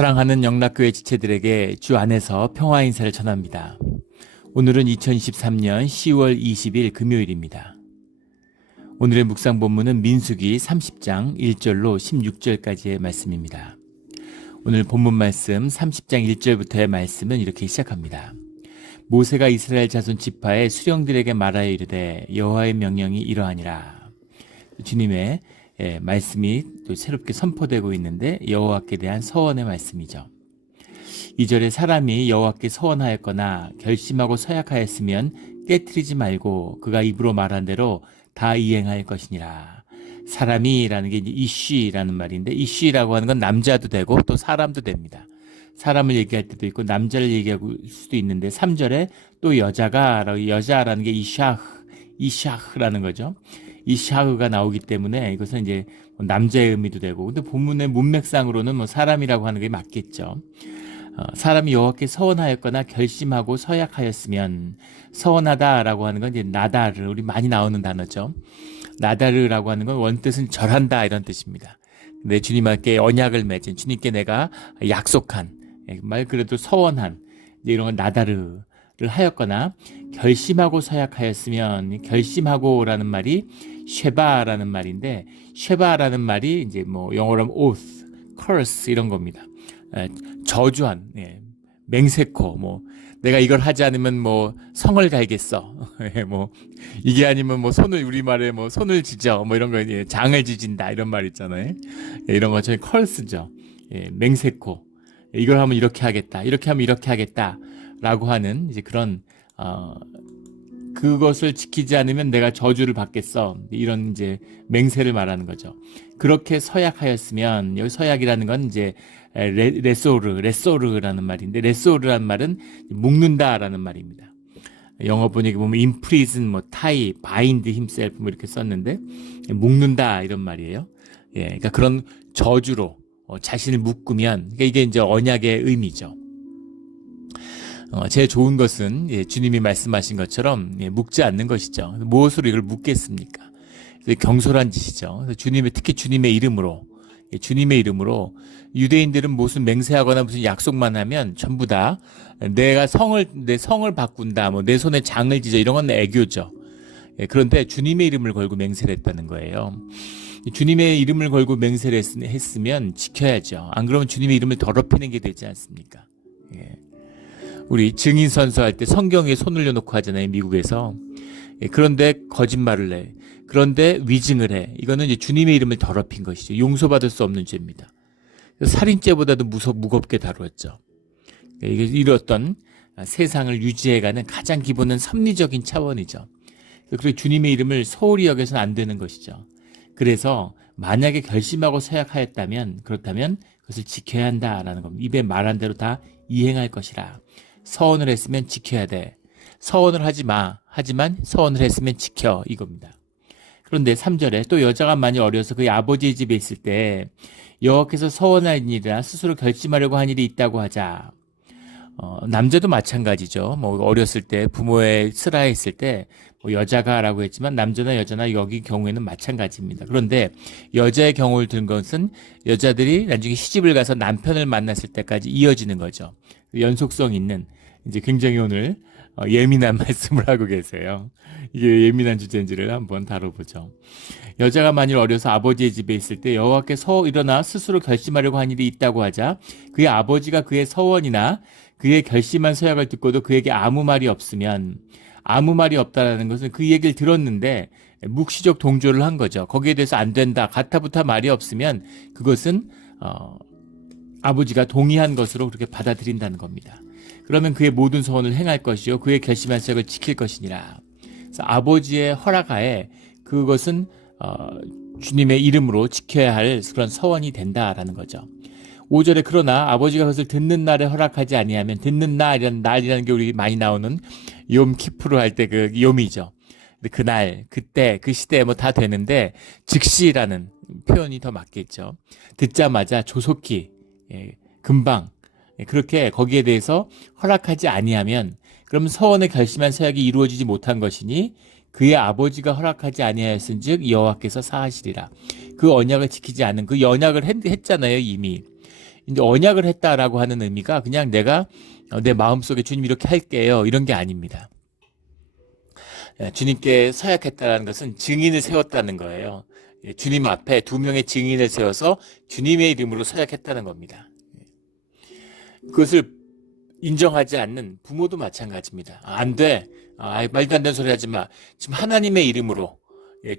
사랑하는 영락교회 지체들에게 주 안에서 평화 인사를 전합니다. 오늘은 2023년 10월 20일 금요일입니다. 오늘의 묵상 본문은 민수기 30장 1절로 16절까지의 말씀입니다. 오늘 본문 말씀 30장 1절부터의 말씀은 이렇게 시작합니다. 모세가 이스라엘 자손 지파의 수령들에게 말하여 이르되 여호와의 명령이 이러하니라. 주님의 말씀이 또 새롭게 선포되고 있는데 여호와께 대한 서원의 말씀이죠. 2절에 사람이 여호와께 서원하였거나 결심하고 서약하였으면 깨트리지 말고 그가 입으로 말한 대로 다 이행할 것이니라. 사람이라는 게 이제 이쉬라는 말인데, 이쉬라고 하는 건 남자도 되고 또 사람도 됩니다. 사람을 얘기할 때도 있고 남자를 얘기할 수도 있는데, 3절에 또 여자라는 게 이샤흐라는 거죠. 이샤흐가 나오기 때문에 이것은 이제 남자의 의미도 되고, 근데 본문의 문맥상으로는 사람이라고 하는 게 맞겠죠. 사람이 여호와께 서원하였거나 결심하고 서약하였으면, 서원하다라고 하는 건 이제 나다르, 우리 많이 나오는 단어죠. 나다르라고 하는 건 원뜻은 절한다 이런 뜻입니다. 근데 주님께 언약을 맺은, 주님께 내가 약속한, 말 그래도 서원한 이런 건 나다르를 하였거나 결심하고 서약하였으면, 결심하고라는 말이 쉐바라는 말인데, 쉐바라는 말이 이제 영어로 하면 oath, curse 이런 겁니다. 저주한, 맹세코, 내가 이걸 하지 않으면 성을 갈겠어. 이게 아니면 손을, 우리말에 손을 지져. 이런 거, 장을 지진다. 이런 말 있잖아요. 이런 거 저희 curse죠. 맹세코. 이걸 하면 이렇게 하겠다. 이렇게 하면 이렇게 하겠다. 라고 하는 이제 그런, 그것을 지키지 않으면 내가 저주를 받겠어. 이런 이제 맹세를 말하는 거죠. 그렇게 서약하였으면, 여기 서약이라는 건 이제 레소르라는 말인데, 레소르라는 말은 묶는다라는 말입니다. 영어 번역에 보면 imprison, tie, bind himself 이렇게 썼는데, 묶는다 이런 말이에요. 그러니까 그런 저주로 자신을 묶으면, 그러니까 이게 이제 언약의 의미죠. 제일 좋은 것은 주님이 말씀하신 것처럼 묶지 않는 것이죠. 무엇으로 이걸 묶겠습니까? 경솔한 짓이죠. 특히 주님의 이름으로 유대인들은 무슨 맹세하거나 무슨 약속만 하면 전부 다 내 성을 바꾼다, 내 손에 장을 지져, 이런 건 애교죠. 그런데 주님의 이름을 걸고 맹세를 했다는 거예요. 주님의 이름을 걸고 맹세를 했으면 지켜야죠. 안 그러면 주님의 이름을 더럽히는 게 되지 않습니까? 우리 증인 선서할 때 성경에 손을 올려놓고 하잖아요, 미국에서. 그런데 거짓말을 해. 그런데 위증을 해. 이거는 이제 주님의 이름을 더럽힌 것이죠. 용서받을 수 없는 죄입니다. 살인죄보다도 무겁게 다루었죠. 이게 이뤘던 세상을 유지해가는 가장 기본은 섭리적인 차원이죠. 그리고 주님의 이름을 소홀히 여겨서는 안 되는 것이죠. 그래서 만약에 결심하고 서약하였다면, 그렇다면 그것을 지켜야 한다라는 겁니다. 입에 말한 대로 다 이행할 것이라. 서원을 했으면 지켜야 돼. 서원을 하지 마. 하지만 서원을 했으면 지켜. 이겁니다. 그런데 3절에 또 여자가 많이 어려서 그의 아버지의 집에 있을 때 여호와께서 서원한 일이나 스스로 결심하려고 한 일이 있다고 하자. 남자도 마찬가지죠. 어렸을 때 부모의 슬하에 있을 때 여자가라고 했지만 남자나 여자나 여기 경우에는 마찬가지입니다. 그런데 여자의 경우를 든 것은 여자들이 나중에 시집을 가서 남편을 만났을 때까지 이어지는 거죠. 연속성 있는, 이제 굉장히 오늘 예민한 말씀을 하고 계세요. 이게 예민한 주제인지를 한번 다뤄보죠. 여자가 만일 어려서 아버지의 집에 있을 때 여호와께 일어나 스스로 결심하려고 한 일이 있다고 하자, 그의 아버지가 그의 서원이나 그의 결심한 서약을 듣고도 그에게 아무 말이 없으면, 아무 말이 없다라는 것은 그 얘기를 들었는데 묵시적 동조를 한 거죠. 거기에 대해서 안 된다, 가타부타 말이 없으면 그것은 아버지가 동의한 것으로 그렇게 받아들인다는 겁니다. 그러면 그의 모든 서원을 행할 것이요 그의 결심한 서약을 지킬 것이니라. 그래서 아버지의 허락하에 그것은 주님의 이름으로 지켜야 할 그런 서원이 된다라는 거죠. 5절에 그러나 아버지가 그것을 듣는 날에 허락하지 아니하면, 듣는 날이라는 게 우리 많이 나오는 욤 키푸르 할 때 그 욤이죠. 그날, 그때, 그 시대에 다 되는데 즉시라는 표현이 더 맞겠죠. 듣자마자 조속히, 금방, 그렇게 거기에 대해서 허락하지 아니하면, 그러면 서원에 결심한 서약이 이루어지지 못한 것이니 그의 아버지가 허락하지 아니하였은즉 여호와께서 사하시리라. 그 언약을 지키지 않은, 그 언약을 했잖아요, 이미. 이제 언약을 했다라고 하는 의미가 그냥 내가 내 마음속에 주님 이렇게 할게요, 이런 게 아닙니다. 주님께 서약했다는 것은 증인을 세웠다는 거예요. 주님 앞에 두 명의 증인을 세워서 주님의 이름으로 서약했다는 겁니다. 그것을 인정하지 않는 부모도 마찬가지입니다. 안 돼. 말도 안 되는 소리 하지 마. 지금 하나님의 이름으로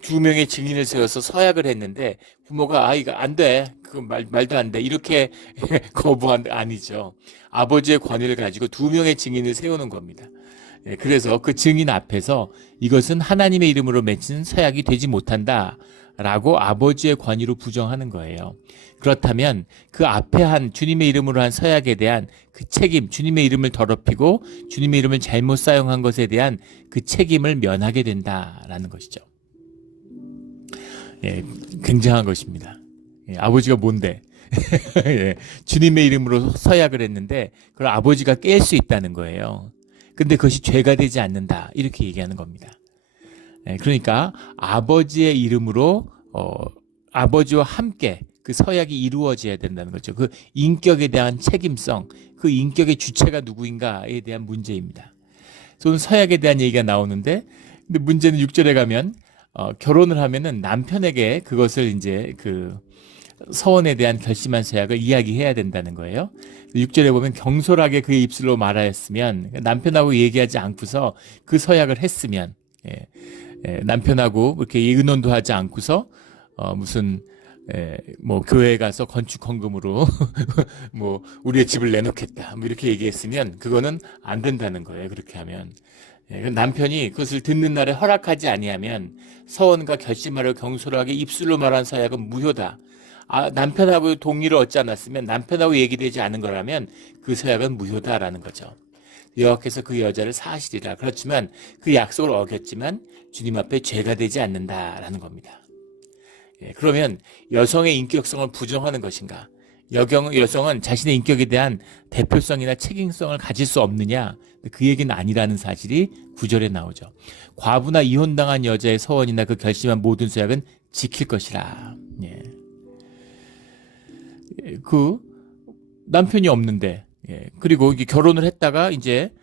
두 명의 증인을 세워서 서약을 했는데 부모가 이거 안 돼. 그거 말도 안 돼. 이렇게 거부한 아니죠. 아버지의 권위를 가지고 두 명의 증인을 세우는 겁니다. 그래서 그 증인 앞에서 이것은 하나님의 이름으로 맺힌 서약이 되지 못한다 라고 아버지의 권위로 부정하는 거예요. 그렇다면 그 앞에 한 주님의 이름으로 한 서약에 대한 그 책임, 주님의 이름을 더럽히고 주님의 이름을 잘못 사용한 것에 대한 그 책임을 면하게 된다라는 것이죠. 굉장한 것입니다. 아버지가 뭔데? 주님의 이름으로 서약을 했는데 그걸 아버지가 깰 수 있다는 거예요. 근데 그것이 죄가 되지 않는다, 이렇게 얘기하는 겁니다. 그러니까 아버지의 이름으로 아버지와 함께 그 서약이 이루어져야 된다는 거죠. 그 인격에 대한 책임성, 그 인격의 주체가 누구인가에 대한 문제입니다. 저는 서약에 대한 얘기가 나오는데, 근데 문제는 6절에 가면 결혼을 하면은 남편에게 그것을 이제 그 서원에 대한 결심한 서약을 이야기해야 된다는 거예요. 6절에 보면 경솔하게 그의 입술로 말하였으면, 남편하고 얘기하지 않고서 그 서약을 했으면, 남편하고 이렇게 의논도 하지 않고서 무슨 뭐 교회에 가서 건축 헌금으로 뭐 우리의 집을 내놓겠다 뭐 이렇게 얘기했으면 그거는 안 된다는 거예요. 그렇게 하면 남편이 그것을 듣는 날에 허락하지 아니하면 서원과 결심하려 경솔하게 입술로 말한 서약은 무효다. 남편하고 동의를 얻지 않았으면, 남편하고 얘기되지 않은 거라면 그 서약은 무효다라는 거죠. 여호와께서 그 여자를 사하시리라. 그렇지만 그 약속을 어겼지만 주님 앞에 죄가 되지 않는다라는 겁니다. 그러면 여성의 인격성을 부정하는 것인가? 여성은 자신의 인격에 대한 대표성이나 책임성을 가질 수 없느냐? 그 얘기는 아니라는 사실이 9절에 나오죠. 과부나 이혼당한 여자의 서원이나 그 결심한 모든 서약은 지킬 것이라. 그 남편이 없는데, 그리고 이게 결혼을 했다가 이제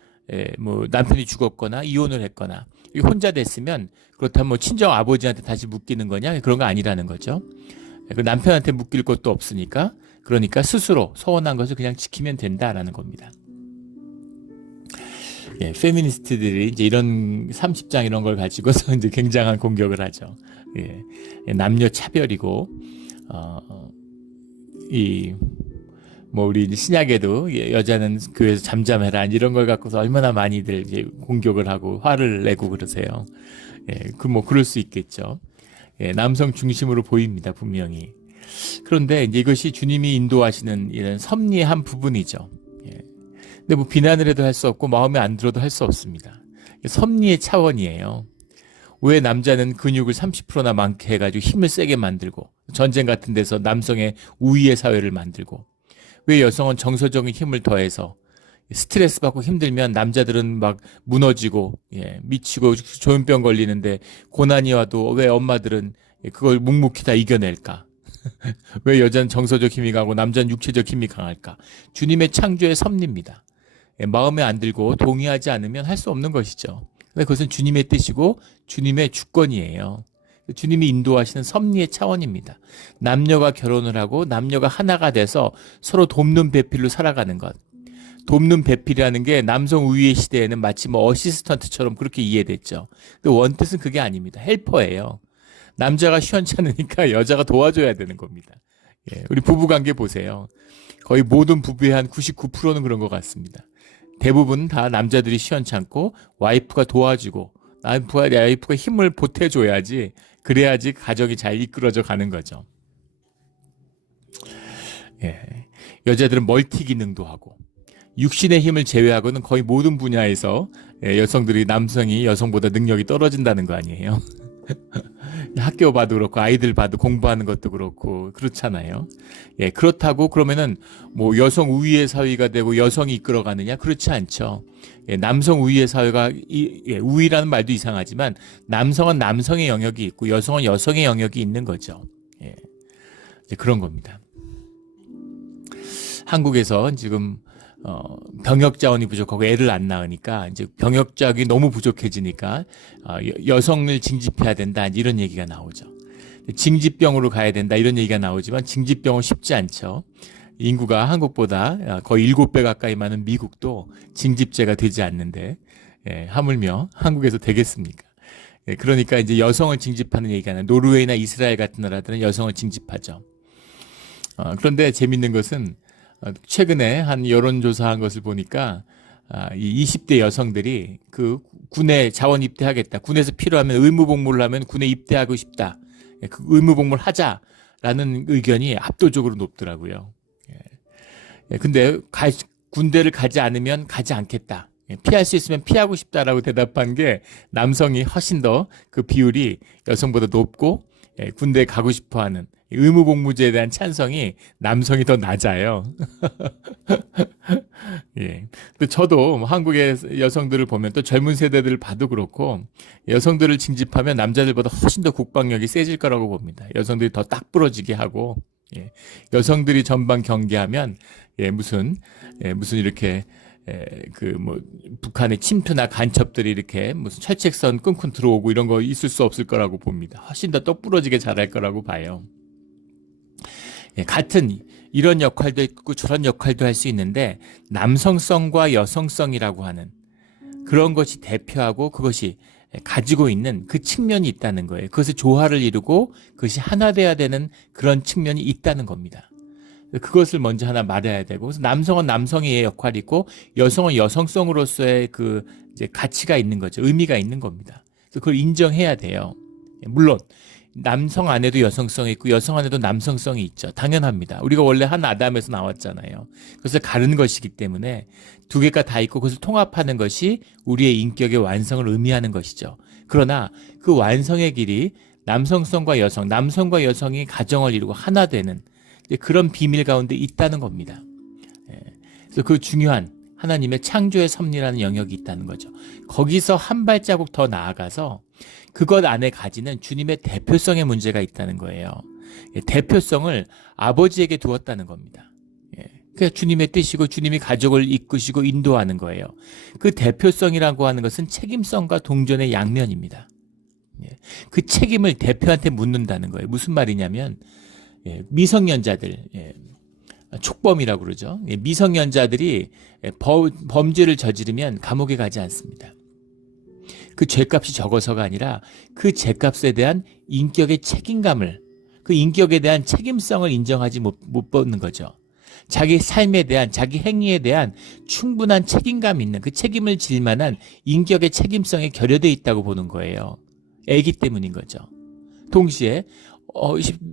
뭐 남편이 죽었거나 이혼을 했거나 혼자 됐으면, 그렇다면 뭐 친정 아버지한테 다시 묶이는 거냐? 그런 거 아니라는 거죠. 남편한테 묶일 것도 없으니까, 그러니까 스스로 서원한 것을 그냥 지키면 된다라는 겁니다. 페미니스트들이 이제 이런 30장 이런 걸 가지고서 이제 굉장한 공격을 하죠. 남녀 차별이고, 뭐 우리 신약에도 여자는 교회에서 잠잠해라 이런 걸 갖고서 얼마나 많이들 이제 공격을 하고 화를 내고 그러세요. 뭐 그럴 수 있겠죠. 남성 중심으로 보입니다, 분명히. 그런데 이제 이것이 주님이 인도하시는 이런 섭리의 한 부분이죠. 근데 뭐 비난을 해도 할 수 없고 마음에 안 들어도 할 수 없습니다. 섭리의 차원이에요. 왜 남자는 근육을 30%나 많게 해가지고 힘을 세게 만들고 전쟁 같은 데서 남성의 우위의 사회를 만들고, 왜 여성은 정서적인 힘을 더해서 스트레스 받고 힘들면 남자들은 막 무너지고 미치고 조현병 걸리는데 고난이 와도 왜 엄마들은 그걸 묵묵히 다 이겨낼까? 왜 여자는 정서적 힘이 강하고 남자는 육체적 힘이 강할까? 주님의 창조의 섭리입니다. 마음에 안 들고 동의하지 않으면 할 수 없는 것이죠. 근데 그것은 주님의 뜻이고 주님의 주권이에요. 주님이 인도하시는 섭리의 차원입니다. 남녀가 결혼을 하고 남녀가 하나가 돼서 서로 돕는 배필로 살아가는 것. 돕는 배필이라는 게 남성 우위의 시대에는 마치 뭐 어시스턴트처럼 그렇게 이해됐죠. 근데 원뜻은 그게 아닙니다. 헬퍼예요. 남자가 시원찮으니까 여자가 도와줘야 되는 겁니다. 우리 부부관계 보세요. 거의 모든 부부의 한 99%는 그런 것 같습니다. 대부분 다 남자들이 시원찮고 와이프가 도와주고 와이프가 힘을 보태줘야지, 그래야지 가정이 잘 이끌어져 가는 거죠. 여자들은 멀티 기능도 하고, 육신의 힘을 제외하고는 거의 모든 분야에서 여성들이 남성이 여성보다 능력이 떨어진다는 거 아니에요. 학교 봐도 그렇고 아이들 봐도 공부하는 것도 그렇고 그렇잖아요. 그렇다고 그러면은 뭐 여성 우위의 사회가 되고 여성이 이끌어가느냐? 그렇지 않죠. 남성 우위의 사회가 우위라는 말도 이상하지만 남성은 남성의 영역이 있고 여성은 여성의 영역이 있는 거죠. 그런 겁니다. 한국에서 지금 병역 자원이 부족하고 애를 안 낳으니까 이제 병역 자원이 너무 부족해지니까 여성을 징집해야 된다 이런 얘기가 나오죠. 징집병으로 가야 된다 이런 얘기가 나오지만 징집병은 쉽지 않죠. 인구가 한국보다 거의 7배 가까이 많은 미국도 징집제가 되지 않는데 하물며 한국에서 되겠습니까? 그러니까 이제 여성을 징집하는 얘기가 나요. 노르웨이나 이스라엘 같은 나라들은 여성을 징집하죠. 그런데 재밌는 것은 최근에 한 여론조사한 것을 보니까 이 20대 여성들이 그 군에 자원 입대하겠다. 군에서 필요하면 의무복무를 하면 군에 입대하고 싶다. 그 의무복무를 하자라는 의견이 압도적으로 높더라고요. 근데 군대를 가지 않으면 가지 않겠다. 피할 수 있으면 피하고 싶다라고 대답한 게 남성이 훨씬 더 그 비율이 여성보다 높고 군대에 가고 싶어하는 의무복무제에 대한 찬성이 남성이 더 낮아요. 예. 근데 저도 한국의 여성들을 보면 또 젊은 세대들을 봐도 그렇고 여성들을 징집하면 남자들보다 훨씬 더 국방력이 세질 거라고 봅니다. 여성들이 더 딱 부러지게 하고 여성들이 전방 경계하면 무슨 이렇게 북한의 침투나 간첩들이 이렇게 무슨 철책선 끊고 들어오고 이런 거 있을 수 없을 거라고 봅니다. 훨씬 더 똑부러지게 잘할 거라고 봐요. 같은 이런 역할도 있고 저런 역할도 할 수 있는데 남성성과 여성성이라고 하는 그런 것이 대표하고 그것이 가지고 있는 그 측면이 있다는 거예요. 그것을 조화를 이루고 그것이 하나 돼야 되는 그런 측면이 있다는 겁니다. 그것을 먼저 하나 말해야 되고, 그래서 남성은 남성의 역할이 있고 여성은 여성성으로서의 그 이제 가치가 있는 거죠. 의미가 있는 겁니다. 그래서 그걸 인정해야 돼요. 물론 남성 안에도 여성성이 있고 여성 안에도 남성성이 있죠. 당연합니다. 우리가 원래 한 아담에서 나왔잖아요. 그래서 다른 것이기 때문에 두 개가 다 있고 그것을 통합하는 것이 우리의 인격의 완성을 의미하는 것이죠. 그러나 그 완성의 길이 남성성과 여성, 남성과 여성이 가정을 이루고 하나 되는 그런 비밀 가운데 있다는 겁니다. 그래서 그 중요한 하나님의 창조의 섭리라는 영역이 있다는 거죠. 거기서 한 발자국 더 나아가서 그것 안에 가지는 주님의 대표성의 문제가 있다는 거예요. 대표성을 아버지에게 두었다는 겁니다. 그러니까 주님의 뜻이고 주님이 가족을 이끄시고 인도하는 거예요. 그 대표성이라고 하는 것은 책임성과 동전의 양면입니다. 그 책임을 대표한테 묻는다는 거예요. 무슨 말이냐면 미성년자들, 촉범이라고 그러죠. 미성년자들이 범죄를 저지르면 감옥에 가지 않습니다. 그 죄값이 적어서가 아니라 그 죄값에 대한 인격의 책임감을, 그 인격에 대한 책임성을 인정하지 못 받는 거죠. 자기 삶에 대한, 자기 행위에 대한 충분한 책임감 있는 그 책임을 질 만한 인격의 책임성에 결여되어 있다고 보는 거예요. 애기 때문인 거죠. 동시에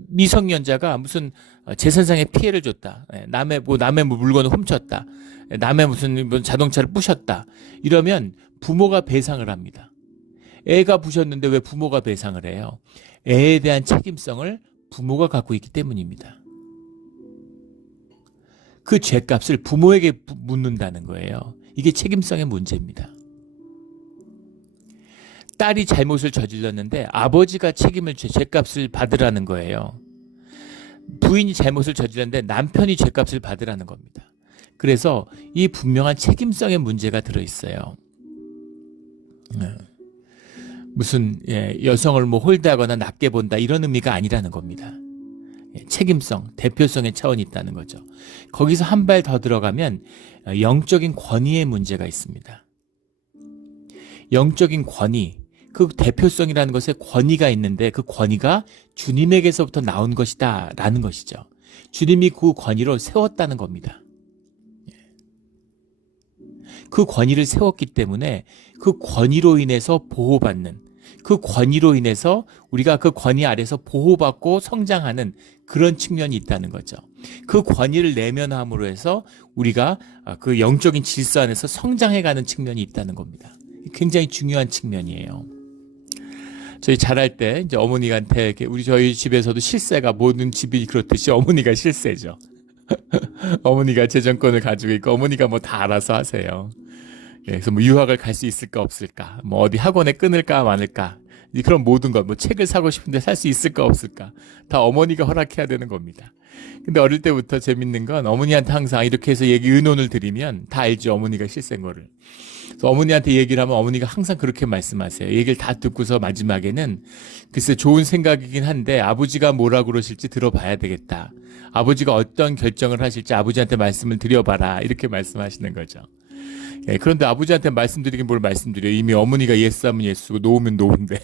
미성년자가 무슨 재산상의 피해를 줬다. 남의 물건을 훔쳤다. 남의 무슨 자동차를 부셨다. 이러면 부모가 배상을 합니다. 애가 부셨는데 왜 부모가 배상을 해요? 애에 대한 책임성을 부모가 갖고 있기 때문입니다. 그 죄값을 부모에게 묻는다는 거예요. 이게 책임성의 문제입니다. 딸이 잘못을 저질렀는데 아버지가 죄값을 받으라는 거예요. 부인이 잘못을 저질렀는데 남편이 죄값을 받으라는 겁니다. 그래서 이 분명한 책임성의 문제가 들어있어요. 무슨 여성을 홀대하거나 낮게 본다 이런 의미가 아니라는 겁니다. 책임성, 대표성의 차원이 있다는 거죠. 거기서 한 발 더 들어가면 영적인 권위의 문제가 있습니다. 영적인 권위, 그 대표성이라는 것에 권위가 있는데 그 권위가 주님에게서부터 나온 것이다 라는 것이죠. 주님이 그 권위를 세웠다는 겁니다. 그 권위를 세웠기 때문에 그 권위로 인해서 보호받는, 그 권위로 인해서 우리가 그 권위 아래서 보호받고 성장하는 그런 측면이 있다는 거죠. 그 권위를 내면함으로 해서 우리가 그 영적인 질서 안에서 성장해가는 측면이 있다는 겁니다. 굉장히 중요한 측면이에요. 저희 자랄 때 이제 어머니한테 저희 집에서도 실세가 모든 집이 그렇듯이 어머니가 실세죠. 어머니가 재정권을 가지고 있고 어머니가 뭐 다 알아서 하세요. 그래서 뭐 유학을 갈 수 있을까 없을까, 뭐 어디 학원에 끊을까 말을까, 그런 모든 것, 뭐 책을 사고 싶은데 살 수 있을까 없을까 다 어머니가 허락해야 되는 겁니다. 근데 어릴 때부터 재밌는 건 어머니한테 항상 이렇게 해서 의논을 드리면 다 알죠. 어머니가 실세인 거를. 그래서 어머니한테 얘기를 하면 어머니가 항상 그렇게 말씀하세요. 얘기를 다 듣고서 마지막에는 글쎄 좋은 생각이긴 한데 아버지가 뭐라 그러실지 들어봐야 되겠다. 아버지가 어떤 결정을 하실지 아버지한테 말씀을 드려봐라. 이렇게 말씀하시는 거죠. 예, 그런데 아버지한테 말씀드리긴 뭘 말씀드려요. 이미 어머니가 예스하면 예스고 노우면 노우인데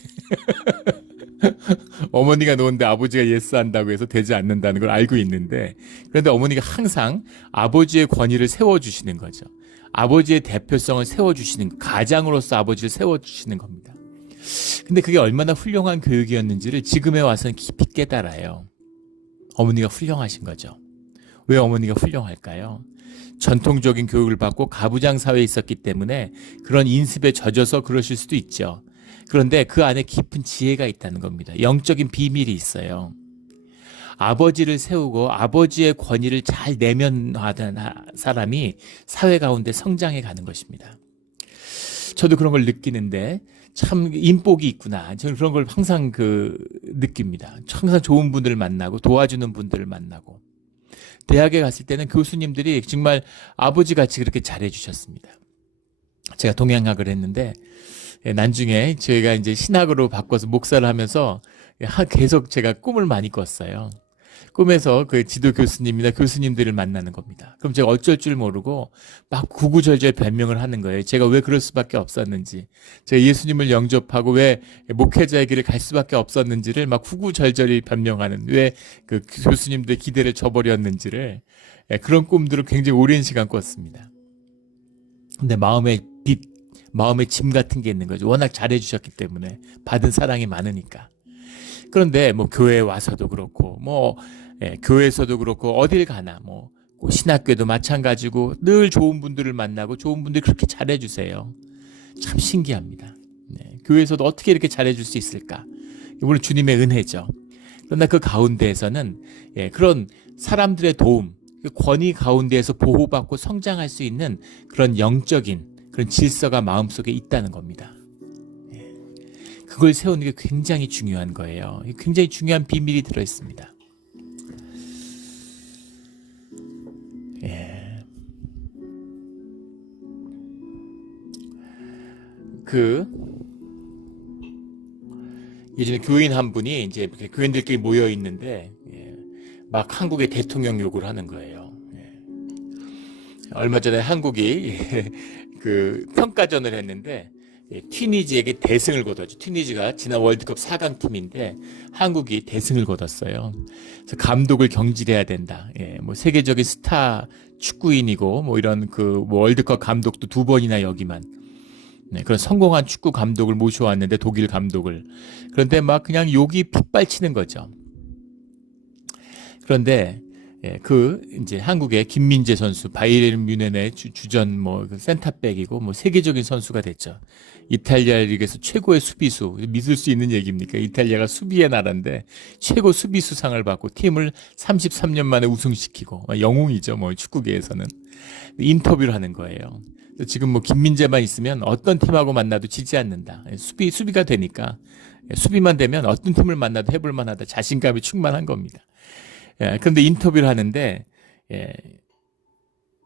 어머니가 노는데 아버지가 예스한다고 해서 되지 않는다는 걸 알고 있는데, 그런데 어머니가 항상 아버지의 권위를 세워주시는 거죠. 아버지의 대표성을 세워주시는, 가장으로서 아버지를 세워주시는 겁니다. 근데 그게 얼마나 훌륭한 교육이었는지를 지금에 와서는 깊이 깨달아요. 어머니가 훌륭하신 거죠. 왜 어머니가 훌륭할까요? 전통적인 교육을 받고 가부장 사회에 있었기 때문에 그런 인습에 젖어서 그러실 수도 있죠. 그런데 그 안에 깊은 지혜가 있다는 겁니다. 영적인 비밀이 있어요. 아버지를 세우고 아버지의 권위를 잘 내면화하는 사람이 사회 가운데 성장해 가는 것입니다. 저도 그런 걸 느끼는데 참 인복이 있구나. 저는 그런 걸 항상 느낍니다. 항상 좋은 분들을 만나고 도와주는 분들을 만나고, 대학에 갔을 때는 교수님들이 정말 아버지같이 그렇게 잘해주셨습니다. 제가 동양학을 했는데 나중에 저희가 이제 신학으로 바꿔서 목사를 하면서 계속 제가 꿈을 많이 꿨어요. 꿈에서 그 지도 교수님이나 교수님들을 만나는 겁니다. 그럼 제가 어쩔 줄 모르고 막 구구절절 변명을 하는 거예요. 제가 왜 그럴 수밖에 없었는지, 제가 예수님을 영접하고 왜 목회자의 길을 갈 수밖에 없었는지를 막 구구절절히 변명하는, 왜 그 교수님들의 기대를 저버렸는지를, 그런 꿈들을 굉장히 오랜 시간 꿨습니다. 근데 마음에 짐 같은 게 있는 거죠. 워낙 잘해주셨기 때문에, 받은 사랑이 많으니까. 그런데 뭐 교회에 와서도 그렇고, 교회에서도 그렇고, 어딜 가나 신학교도 마찬가지고 늘 좋은 분들을 만나고 좋은 분들이 그렇게 잘해주세요. 참 신기합니다. 교회에서도 어떻게 이렇게 잘해줄 수 있을까? 물론 주님의 은혜죠. 그러나 그 가운데에서는 그런 사람들의 도움, 그 권위 가운데에서 보호받고 성장할 수 있는 그런 영적인 그런 질서가 마음속에 있다는 겁니다. 그걸 세우는 게 굉장히 중요한 거예요. 굉장히 중요한 비밀이 들어있습니다. 예전에 교인 한 분이 이제 교인들끼리 모여 있는데 막 한국의 대통령 욕을 하는 거예요. 얼마 전에 한국이 그 평가전을 했는데 튀니지에게 대승을 거뒀죠. 튀니지가 지난 월드컵 4강 팀인데 한국이 대승을 거뒀어요. 그래서 감독을 경질해야 된다. 세계적인 스타 축구인이고 이런 월드컵 감독도 2번이나 여기만. 그런 성공한 축구 감독을 모셔왔는데, 독일 감독을. 그런데 막 그냥 욕이 빗발치는 거죠. 그런데 이제 한국의 김민재 선수, 바이에른 뮌헨의 주전 센터백이고 세계적인 선수가 됐죠. 이탈리아 리그에서 최고의 수비수, 믿을 수 있는 얘기입니까? 이탈리아가 수비의 나라인데 최고 수비수상을 받고 팀을 33년 만에 우승시키고, 영웅이죠. 축구계에서는. 인터뷰를 하는 거예요. 지금 김민재만 있으면 어떤 팀하고 만나도 지지 않는다. 수비가 되니까, 수비만 되면 어떤 팀을 만나도 해볼 만하다. 자신감이 충만한 겁니다. 그런데 인터뷰를 하는데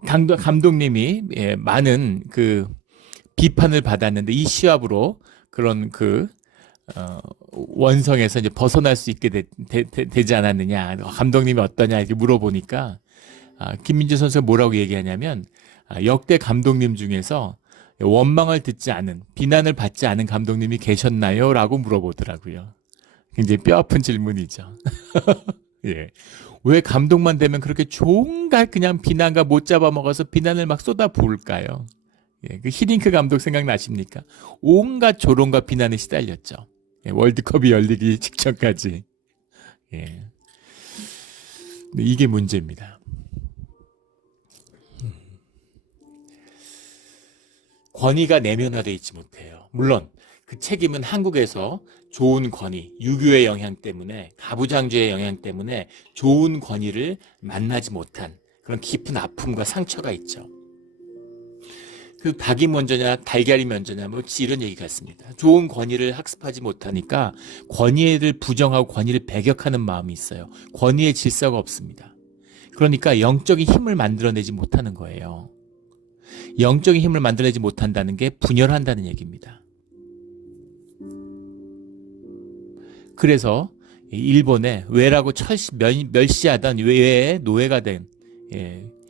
감독님이 많은 비판을 받았는데, 이 시합으로 그런 원성에서 이제 벗어날 수 있게 되지 않았느냐, 감독님이 어떠냐 이렇게 물어보니까 김민재 선수가 뭐라고 얘기하냐면, 역대 감독님 중에서 원망을 듣지 않은, 비난을 받지 않은 감독님이 계셨나요? 라고 물어보더라고요. 굉장히 뼈아픈 질문이죠. 왜 감독만 되면 그렇게 종갓 그냥 비난과 못 잡아먹어서 비난을 막 쏟아 부을까요? 그 히딩크 감독 생각나십니까? 온갖 조롱과 비난에 시달렸죠. 월드컵이 열리기 직전까지. 이게 문제입니다. 권위가 내면화되어 있지 못해요. 물론 그 책임은 한국에서 좋은 권위, 유교의 영향 때문에, 가부장제의 영향 때문에 좋은 권위를 만나지 못한 그런 깊은 아픔과 상처가 있죠. 그 닭이 먼저냐 달걀이 먼저냐 뭐 이런 얘기 같습니다. 좋은 권위를 학습하지 못하니까 권위를 부정하고 권위를 배격하는 마음이 있어요. 권위의 질서가 없습니다. 그러니까 영적인 힘을 만들어내지 못하는 거예요. 영적인 힘을 만들어내지 못한다는 게 분열한다는 얘기입니다. 그래서 일본에 외라고 멸시하던 외의 노예가 된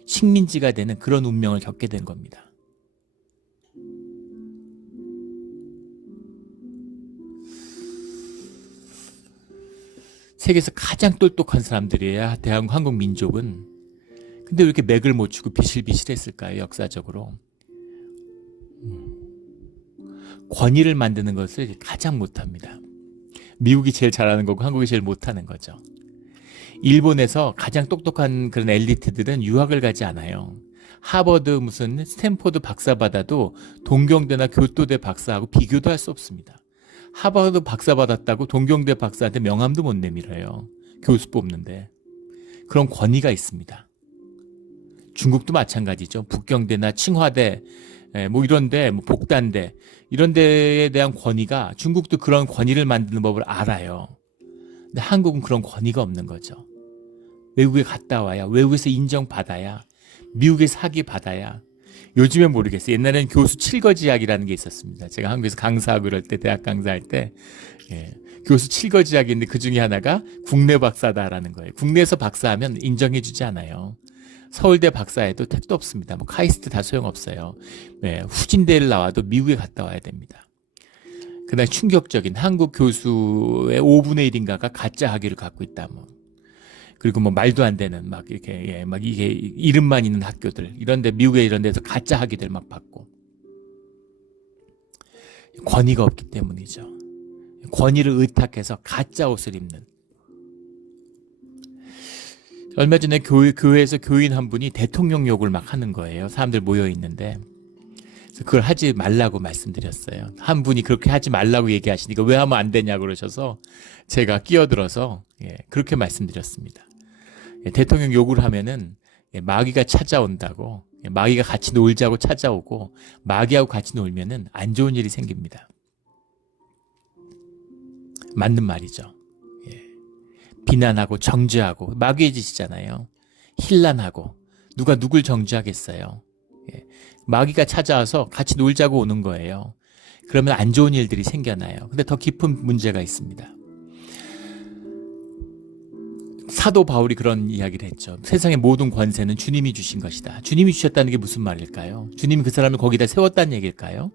식민지가 되는 그런 운명을 겪게 된 겁니다. 세계에서 가장 똑똑한 사람들이야 대한민국 한국 민족은. 근데 왜 이렇게 맥을 못 추고 비실비실했을까요? 역사적으로. 권위를 만드는 것을 가장 못합니다. 미국이 제일 잘하는 거고 한국이 제일 못하는 거죠. 일본에서 가장 똑똑한 그런 엘리트들은 유학을 가지 않아요. 하버드 무슨 스탠포드 박사 받아도 동경대나 교토대 박사하고 비교도 할 수 없습니다. 하버드 박사 받았다고 동경대 박사한테 명함도 못 내밀어요. 교수 뽑는데. 그런 권위가 있습니다. 중국도 마찬가지죠. 북경대나 칭화대 뭐 이런데 뭐 복단대 이런 데에 대한 권위가 중국도 그런 권위를 만드는 법을 알아요. 근데 한국은 그런 권위가 없는 거죠. 외국에 갔다 와야 외국에서 인정받아야 미국의 사기 받아야 요즘엔 모르겠어요. 옛날에는 교수 칠거지약이라는 게 있었습니다. 제가 한국에서 강사하고 그럴 때 대학 강사할 때 교수 칠거지약이 있는데 그 중에 하나가 국내 박사다라는 거예요. 국내에서 박사하면 인정해주지 않아요. 서울대 박사에도 택도 없습니다. 뭐 카이스트 다 소용없어요. 후진대를 나와도 미국에 갔다 와야 됩니다. 그날 충격적인 한국 교수의 5분의 1인가가 가짜 학위를 갖고 있다. 뭐. 그리고 뭐 말도 안 되는 막 이렇게 막 이게 이름만 있는 학교들 이런데 미국에 이런 데서 가짜 학위들 막 받고 권위가 없기 때문이죠. 권위를 의탁해서 가짜 옷을 입는. 얼마 전에 교회에서 교인 한 분이 대통령 욕을 막 하는 거예요. 사람들 모여 있는데 그걸 하지 말라고 말씀드렸어요. 한 분이 그렇게 하지 말라고 얘기하시니까 왜 하면 안 되냐 그러셔서 제가 끼어들어서 그렇게 말씀드렸습니다. 대통령 욕을 하면은 마귀가 찾아온다고, 마귀가 같이 놀자고 찾아오고 마귀하고 같이 놀면은 안 좋은 일이 생깁니다. 맞는 말이죠. 비난하고 정죄하고 마귀의 짓이잖아요. 힐난하고 누가 누굴 정죄하겠어요. 마귀가 찾아와서 같이 놀자고 오는 거예요. 그러면 안 좋은 일들이 생겨나요. 근데 더 깊은 문제가 있습니다. 사도 바울이 그런 이야기를 했죠. 세상의 모든 권세는 주님이 주신 것이다. 주님이 주셨다는 게 무슨 말일까요? 주님이 그 사람을 거기다 세웠다는 얘기일까요?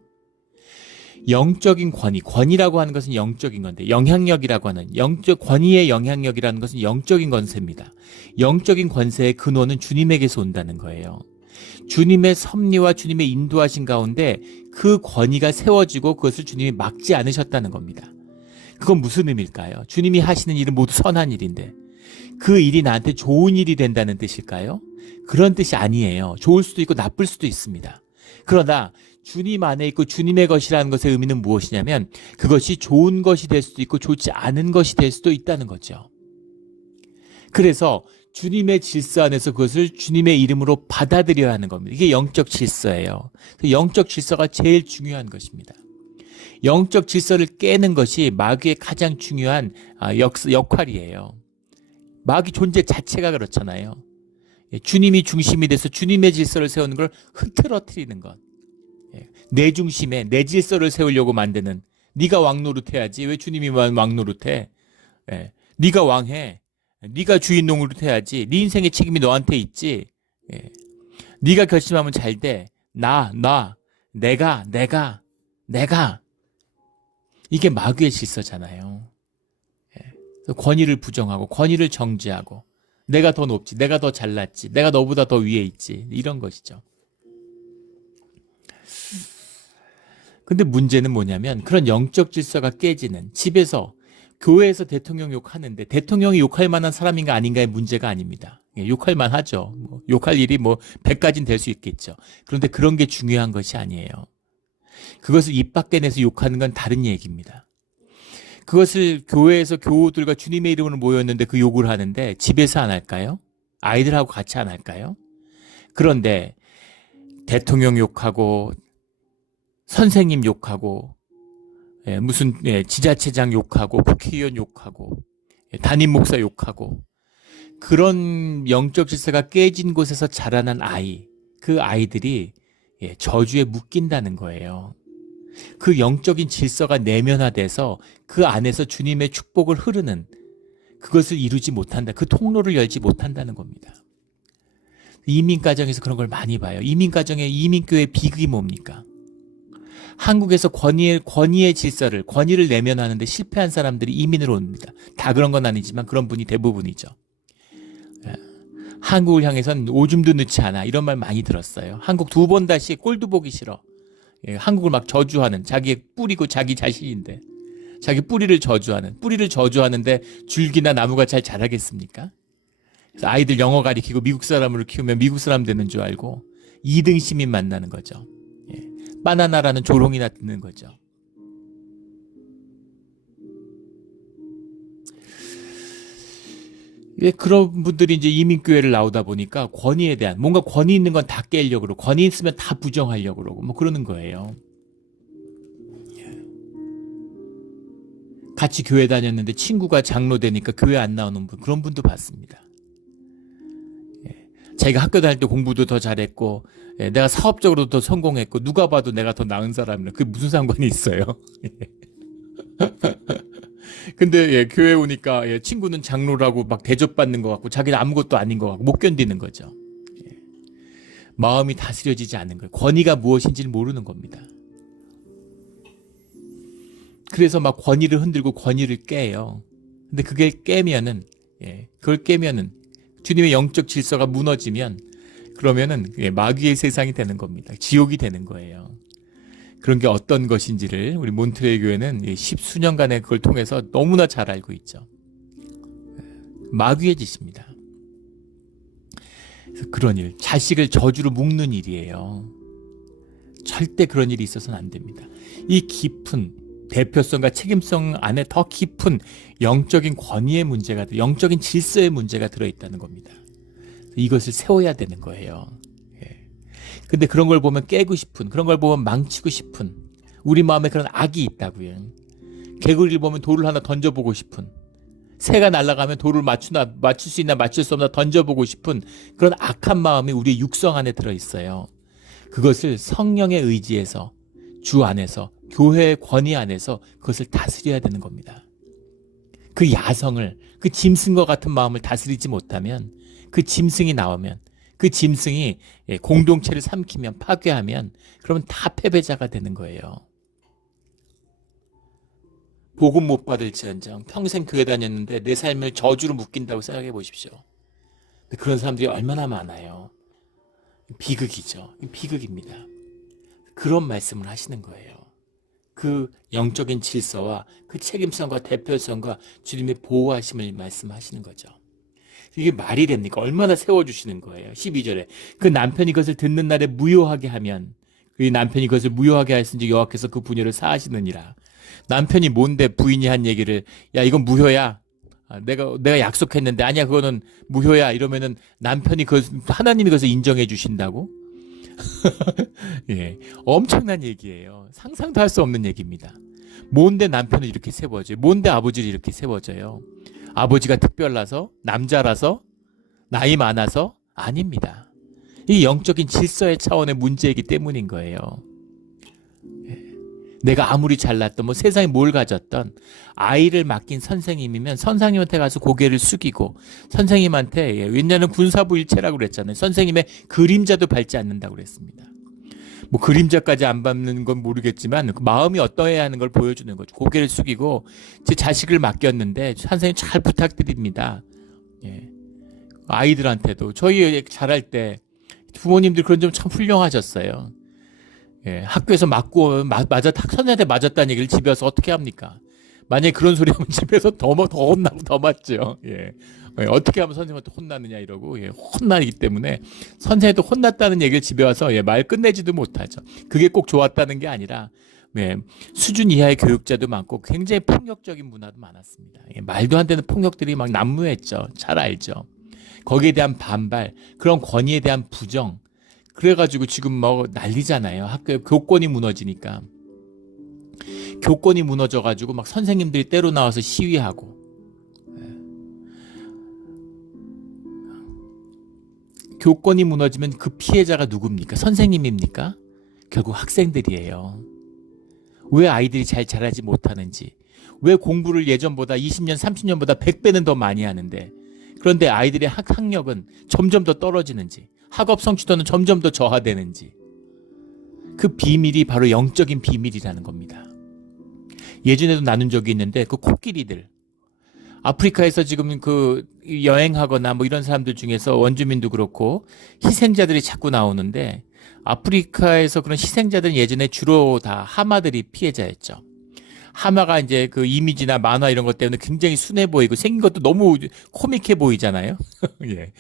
영적인 권위라고 하는 것은 영적인 건데 영향력이라고 하는 권위의 영향력이라는 것은 영적인 권세입니다. 영적인 권세의 근원은 주님에게서 온다는 거예요. 주님의 섭리와 주님의 인도하신 가운데 그 권위가 세워지고 그것을 주님이 막지 않으셨다는 겁니다. 그건 무슨 의미일까요? 주님이 하시는 일은 모두 선한 일인데 그 일이 나한테 좋은 일이 된다는 뜻일까요? 그런 뜻이 아니에요. 좋을 수도 있고 나쁠 수도 있습니다. 그러나 주님 안에 있고 주님의 것이라는 것의 의미는 무엇이냐면 그것이 좋은 것이 될 수도 있고 좋지 않은 것이 될 수도 있다는 거죠. 그래서 주님의 질서 안에서 그것을 주님의 이름으로 받아들여야 하는 겁니다. 이게 영적 질서예요. 영적 질서가 제일 중요한 것입니다. 영적 질서를 깨는 것이 마귀의 가장 중요한 역할이에요. 마귀 존재 자체가 그렇잖아요. 주님이 중심이 돼서 주님의 질서를 세우는 걸 흐트러뜨리는 것. 내 중심에 내 질서를 세우려고 만드는 네가 왕노릇 해야지 왜 주님이 왕노릇해? 네가 왕해. 네가 주인 노릇 해야지. 네 인생의 책임이 너한테 있지. 네가 결심하면 잘 돼. 내가 이게 마귀의 질서잖아요. 권위를 부정하고 권위를 정죄하고 내가 더 높지, 내가 더 잘났지, 내가 너보다 더 위에 있지 이런 것이죠. 근데 문제는 뭐냐면 그런 영적 질서가 깨지는 집에서 교회에서 대통령 욕하는데 대통령이 욕할 만한 사람인가 아닌가의 문제가 아닙니다. 욕할 만하죠. 욕할 일이 100가지는 될 수 있겠죠. 그런데 그런 게 중요한 것이 아니에요. 그것을 입 밖에 내서 욕하는 건 다른 얘기입니다. 그것을 교회에서 교우들과 주님의 이름으로 모였는데 그 욕을 하는데 집에서 안 할까요? 아이들하고 같이 안 할까요? 그런데 대통령 욕하고 선생님 욕하고, 무슨 지자체장 욕하고, 국회의원 욕하고, 담임 목사 욕하고, 그런 영적 질서가 깨진 곳에서 자라난 아이, 그 아이들이 저주에 묶인다는 거예요. 그 영적인 질서가 내면화돼서 그 안에서 주님의 축복을 흐르는 그것을 이루지 못한다. 그 통로를 열지 못한다는 겁니다. 이민가정에서 그런 걸 많이 봐요. 이민가정의 이민교회의 비극이 뭡니까? 한국에서 권위의 질서를, 권위를 내면하는데 실패한 사람들이 이민으로 옵니다. 다 그런 건 아니지만 그런 분이 대부분이죠. 한국을 향해선 오줌도 넣지 않아. 이런 말 많이 들었어요. 한국 2번 다시 꼴도 보기 싫어. 한국을 막 저주하는, 자기의 뿌리고 자기 자신인데, 자기 뿌리를 저주하는데 줄기나 나무가 잘 자라겠습니까? 그래서 아이들 영어 가리키고 미국 사람으로 키우면 미국 사람 되는 줄 알고 2등 시민 만나는 거죠. 바나나라는 조롱이나 듣는 거죠. 그런 분들이 이제 이민교회를 나오다 보니까 권위에 대한, 뭔가 권위 있는 건 다 깨려고 그러고, 권위 있으면 다 부정하려고 그러고, 뭐 그러는 거예요. 같이 교회 다녔는데 친구가 장로 되니까 교회 안 나오는 분, 그런 분도 봤습니다. 자기가 학교 다닐 때 공부도 더 잘했고, 내가 사업적으로도 더 성공했고, 누가 봐도 내가 더 나은 사람이라 그게 무슨 상관이 있어요? 근데 교회 오니까 친구는 장로라고 막 대접받는 것 같고 자기는 아무것도 아닌 것 같고 못 견디는 거죠. 마음이 다스려지지 않는 거예요. 권위가 무엇인지를 모르는 겁니다. 그래서 막 권위를 흔들고 권위를 깨요. 근데 그게 깨면은, 그걸 깨면은 주님의 영적 질서가 무너지면 그러면은 마귀의 세상이 되는 겁니다. 지옥이 되는 거예요. 그런 게 어떤 것인지를 우리 몬트레이 교회는 10수년간의 그걸 통해서 너무나 잘 알고 있죠. 마귀의 짓입니다. 그래서 그런 일, 자식을 저주로 묶는 일이에요. 절대 그런 일이 있어서는 안 됩니다. 이 깊은 대표성과 책임성 안에 더 깊은 영적인 권위의 문제가, 영적인 질서의 문제가 들어있다는 겁니다. 이것을 세워야 되는 거예요. 근데 그런 걸 보면 깨고 싶은, 그런 걸 보면 망치고 싶은 우리 마음에 그런 악이 있다고요. 개구리를 보면 돌을 하나 던져보고 싶은, 새가 날아가면 돌을 맞출 수 있나 맞출 수 없나 던져보고 싶은 그런 악한 마음이 우리 육성 안에 들어있어요. 그것을 성령의 의지에서, 주 안에서, 교회의 권위 안에서 그것을 다스려야 되는 겁니다. 그 야성을, 그 짐승과 같은 마음을 다스리지 못하면, 그 짐승이 나오면, 그 짐승이 공동체를 삼키면, 파괴하면, 그러면 다 패배자가 되는 거예요. 복음 못 받을지언정 평생 교회 다녔는데 내 삶을 저주로 묶인다고 생각해 보십시오. 그런 사람들이 얼마나 많아요. 비극이죠. 비극입니다. 그런 말씀을 하시는 거예요. 그 영적인 질서와 그 책임성과 대표성과 주님의 보호하심을 말씀하시는 거죠. 이게 말이 됩니까? 얼마나 세워주시는 거예요. 12절에 그 남편이 그것을 듣는 날에 무효하게 하면, 그 남편이 그것을 무효하게 하였은지 여호와께서 그 분녀를 사하시느니라. 남편이 뭔데 부인이 한 얘기를, 야 이건 무효야, 내가 약속했는데 아니야 그거는 무효야, 이러면은 남편이 하나님이 그것을 인정해 주신다고? 엄청난 얘기예요. 상상도 할 수 없는 얘기입니다. 뭔데 남편을 이렇게 세워줘요? 뭔데 아버지를 이렇게 세워줘요? 아버지가 특별라서? 남자라서? 나이 많아서? 아닙니다. 이 영적인 질서의 차원의 문제이기 때문인 거예요. 내가 아무리 잘났던, 뭐 세상에 뭘 가졌던, 아이를 맡긴 선생님이면 선생님한테 가서 고개를 숙이고, 선생님한테, 왜냐하면 군사부 일체라고 그랬잖아요. 선생님의 그림자도 밟지 않는다고 그랬습니다. 뭐 그림자까지 안 밟는 건 모르겠지만 마음이 어떠해야 하는 걸 보여주는 거죠. 고개를 숙이고, 제 자식을 맡겼는데 선생님 잘 부탁드립니다. 아이들한테도 저희 잘할 때 부모님들 그런 점 참 훌륭하셨어요. 학교에서 선생님한테 맞았다는 얘기를 집에 와서 어떻게 합니까? 만약에 그런 소리 하면 집에서 더 혼나고 더 맞죠. 어떻게 하면 선생님한테 혼나느냐 이러고, 혼나기 때문에 선생님도 혼났다는 얘기를 집에 와서 말 끝내지도 못하죠. 그게 꼭 좋았다는 게 아니라, 수준 이하의 교육자도 많고 굉장히 폭력적인 문화도 많았습니다. 말도 안 되는 폭력들이 막 난무했죠. 잘 알죠. 거기에 대한 반발, 그런 권위에 대한 부정, 그래가지고 지금 뭐 난리잖아요. 학교 교권이 무너지니까. 교권이 무너져가지고 막 선생님들이 때로 나와서 시위하고. 교권이 무너지면 그 피해자가 누굽니까? 선생님입니까? 결국 학생들이에요. 왜 아이들이 잘 자라지 못하는지, 왜 공부를 예전보다 20년, 30년보다 100배는 더 많이 하는데, 그런데 아이들의 학력은 점점 더 떨어지는지, 학업 성취도는 점점 더 저하되는지, 그 비밀이 바로 영적인 비밀이라는 겁니다. 예전에도 나눈 적이 있는데, 그 코끼리들, 아프리카에서 지금 그 여행하거나 뭐 이런 사람들 중에서 원주민도 그렇고 희생자들이 자꾸 나오는데, 아프리카에서 그런 희생자들은 예전에 주로 다 하마들이 피해자였죠. 하마가 이제 그 이미지나 만화 이런 것 때문에 굉장히 순해 보이고 생긴 것도 너무 코믹해 보이잖아요. 예.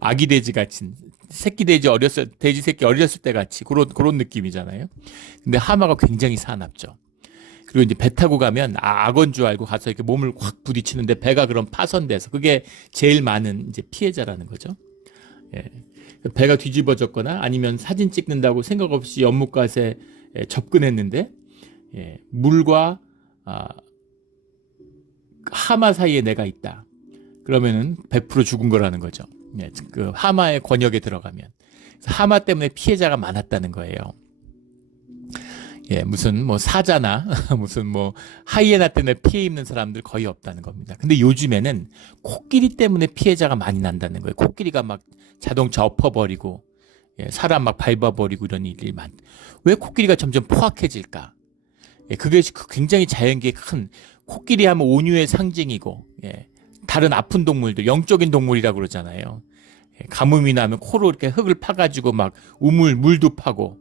아기 돼지 같은, 새끼 돼지 돼지 새끼 어렸을 때 같이 그런 느낌이잖아요. 근데 하마가 굉장히 사납죠. 그리고 이제 배 타고 가면 악어인 줄 알고 가서 이렇게 몸을 확 부딪히는데 배가 그럼 파손돼서, 그게 제일 많은 이제 피해자라는 거죠. 예. 배가 뒤집어졌거나 아니면 사진 찍는다고 생각 없이 연못가에 접근했는데, 예, 물과 하마 사이에 내가 있다. 그러면은 100% 죽은 거라는 거죠. 예, 그 하마의 권역에 들어가면. 하마 때문에 피해자가 많았다는 거예요. 예, 무슨 뭐 사자나 무슨 뭐 하이에나 때문에 피해 입는 사람들 거의 없다는 겁니다. 근데 요즘에는 코끼리 때문에 피해자가 많이 난다는 거예요. 코끼리가 막 자동차 엎어버리고, 예, 사람 막 밟아버리고 이런 일이 왜 코끼리가 점점 포악해질까? 예, 그게 굉장히 자연계에 큰, 코끼리 하면 온유의 상징이고, 예, 다른 아픈 동물들, 영적인 동물이라고 그러잖아요. 예, 가뭄이 나면 코로 이렇게 흙을 파가지고 막 물도 파고,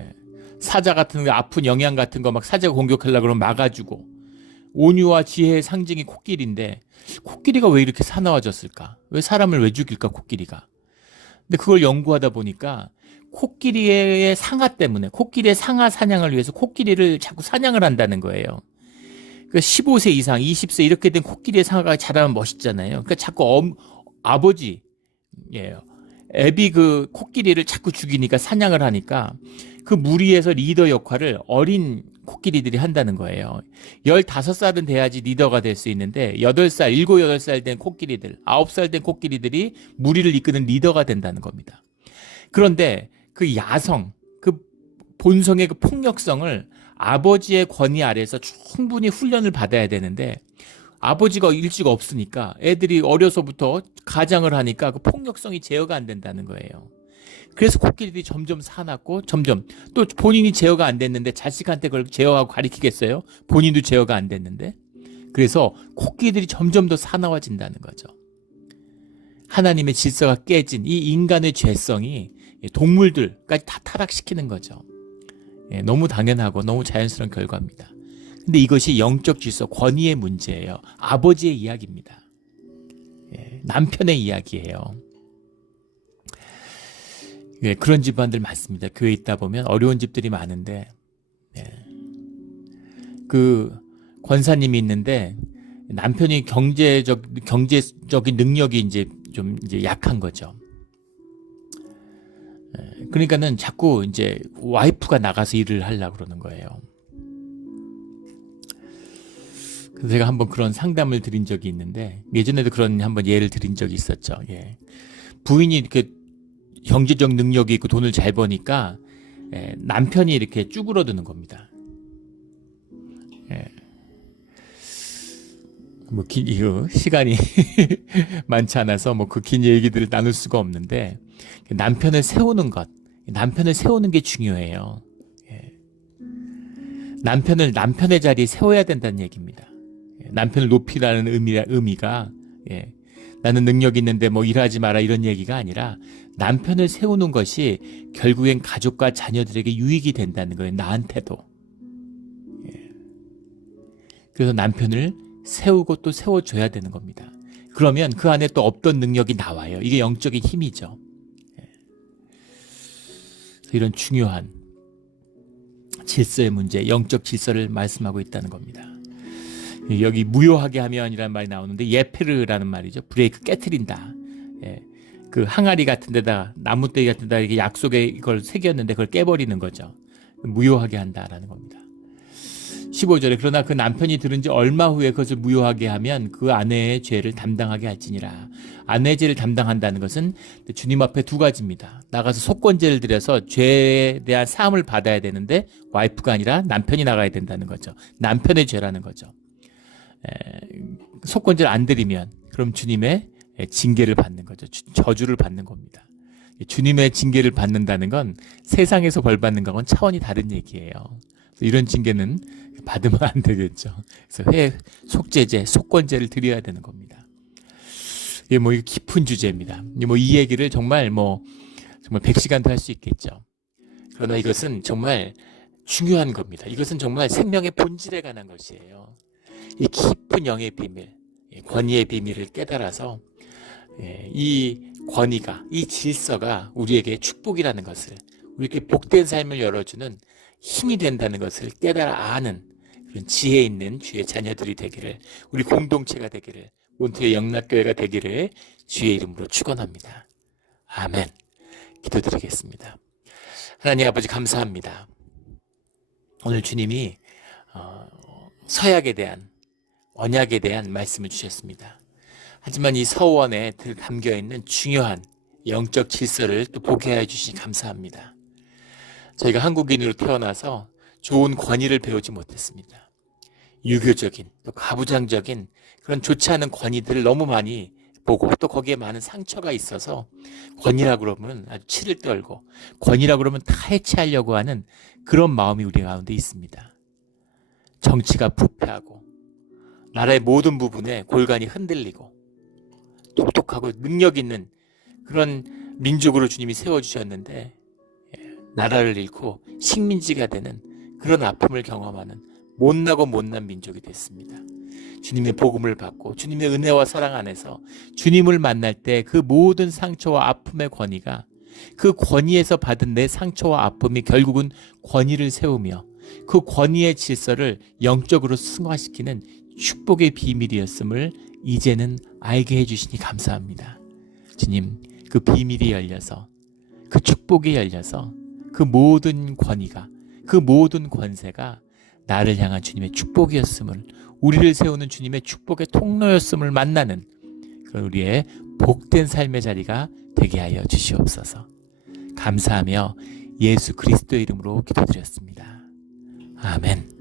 예, 사자 같은 거 아픈 영양 같은 거 막 사자가 공격하려고 그러면 막아주고, 온유와 지혜의 상징이 코끼리인데, 코끼리가 왜 이렇게 사나워졌을까? 왜 사람을 왜 죽일까, 코끼리가? 근데 그걸 연구하다 보니까 코끼리의 상아 때문에, 코끼리의 상아 사냥을 위해서 코끼리를 자꾸 사냥을 한다는 거예요. 그러니까 15세 이상, 20세 이렇게 된 코끼리의 상아가 자라면 멋있잖아요. 그러니까 자꾸 아버지, 예, 애비 그 코끼리를 자꾸 죽이니까, 사냥을 하니까 그 무리에서 리더 역할을 어린 코끼리들이 한다는 거예요. 15살은 돼야지 리더가 될 수 있는데 8살, 7, 8살 된 코끼리들, 9살 된 코끼리들이 무리를 이끄는 리더가 된다는 겁니다. 그런데 그 야성, 그 본성의 그 폭력성을 아버지의 권위 아래에서 충분히 훈련을 받아야 되는데, 아버지가 일찍 없으니까 애들이 어려서부터 가장을 하니까 그 폭력성이 제어가 안 된다는 거예요. 그래서 코끼리들이 점점 사납고, 점점 또 본인이 제어가 안 됐는데 자식한테 그걸 제어하고 가리키겠어요? 본인도 제어가 안 됐는데. 그래서 코끼리들이 점점 더 사나워진다는 거죠. 하나님의 질서가 깨진 이 인간의 죄성이 동물들까지 다 타락시키는 거죠. 예, 너무 당연하고 너무 자연스러운 결과입니다. 근데 이것이 영적 질서, 권위의 문제예요. 아버지의 이야기입니다. 예, 남편의 이야기예요. 예, 그런 집안들 많습니다. 교회에 있다 보면 어려운 집들이 많은데, 예, 그 권사님이 있는데 남편이 경제적인 능력이 이제 좀 약한 거죠. 예, 그러니까는 자꾸 이제 와이프가 나가서 일을 하려고 그러는 거예요. 그래서 제가 한번 그런 상담을 드린 적이 있는데, 예전에도 그런 한번 예를 드린 적이 있었죠. 예. 부인이 이렇게 경제적 능력이 있고 돈을 잘 버니까, 예, 남편이 이렇게 쭈그러드는 겁니다. 예. 뭐 이거 시간이 많지 않아서 뭐 그 긴 얘기들을 나눌 수가 없는데, 남편을 세우는 게 중요해요. 예. 남편을 남편의 자리에 세워야 된다는 얘기입니다. 예. 남편을 높이라는 의미가, 예, 나는 능력 있는데 뭐 일하지 마라 이런 얘기가 아니라, 남편을 세우는 것이 결국엔 가족과 자녀들에게 유익이 된다는 거예요. 나한테도. 예. 그래서 남편을 세우고 또 세워줘야 되는 겁니다. 그러면 그 안에 또 없던 능력이 나와요. 이게 영적인 힘이죠. 예. 이런 중요한 질서의 문제, 영적 질서를 말씀하고 있다는 겁니다. 여기 무효하게 하면이라는 말이 나오는데, 예페르라는 말이죠. 브레이크, 깨트린다. 예. 그 항아리 같은 데다 나무떼기 같은 데다 이렇게 약속에 이걸 새겼는데 그걸 깨버리는 거죠. 무효하게 한다라는 겁니다. 15절에 그러나 그 남편이 들은 지 얼마 후에 그것을 무효하게 하면 그 아내의 죄를 담당하게 할지니라. 아내의 죄를 담당한다는 것은 주님 앞에 두 가지입니다. 나가서 속건제를 드려서 죄에 대한 사함을 받아야 되는데 와이프가 아니라 남편이 나가야 된다는 거죠. 남편의 죄라는 거죠. 속건제를 안 드리면 그럼 주님의 징계를 받는 거죠. 저주를 받는 겁니다. 주님의 징계를 받는다는 건 세상에서 벌 받는 거하고는 차원이 다른 얘기예요. 이런 징계는 받으면 안 되겠죠. 그래서 속죄제, 속건제를 드려야 되는 겁니다. 이게 뭐 깊은 주제입니다. 이 얘기를 정말 100시간도 할 수 있겠죠. 그러나 이것은 정말 중요한 겁니다. 이것은 정말 생명의 본질에 관한 것이에요. 이 깊은 영의 비밀, 권위의 비밀을 깨달아서 이 권위가, 이 질서가 우리에게 축복이라는 것을, 우리에게 복된 삶을 열어주는 힘이 된다는 것을 깨달아 아는 그런 지혜 있는 주의 자녀들이 되기를, 우리 공동체가 되기를, 몬트의 영락교회가 되기를 주의 이름으로 축원합니다. 아멘. 기도드리겠습니다. 하나님 아버지 감사합니다. 오늘 주님이 서약에 대한, 언약에 대한 말씀을 주셨습니다. 하지만 이 서원에 담겨있는 중요한 영적 질서를 또 보게 해주시니 감사합니다. 저희가 한국인으로 태어나서 좋은 권위를 배우지 못했습니다. 유교적인 또 가부장적인 그런 좋지 않은 권위들을 너무 많이 보고 또 거기에 많은 상처가 있어서 권위라고 그러면 아주 치를 떨고 권위라고 그러면 다 해체하려고 하는 그런 마음이 우리 가운데 있습니다. 정치가 부패하고 나라의 모든 부분에 골간이 흔들리고 똑똑하고 능력 있는 그런 민족으로 주님이 세워주셨는데 나라를 잃고 식민지가 되는 그런 아픔을 경험하는 못나고 못난 민족이 됐습니다. 주님의 복음을 받고 주님의 은혜와 사랑 안에서 주님을 만날 때 그 모든 상처와 아픔의 권위가, 그 권위에서 받은 내 상처와 아픔이 결국은 권위를 세우며 그 권위의 질서를 영적으로 승화시키는 축복의 비밀이었음을 이제는 알게 해주시니 감사합니다. 주님, 그 비밀이 열려서, 그 축복이 열려서 그 모든 권위가, 그 모든 권세가 나를 향한 주님의 축복이었음을, 우리를 세우는 주님의 축복의 통로였음을 만나는 그런 우리의 복된 삶의 자리가 되게 하여 주시옵소서. 감사하며 예수 그리스도의 이름으로 기도드렸습니다. 아멘.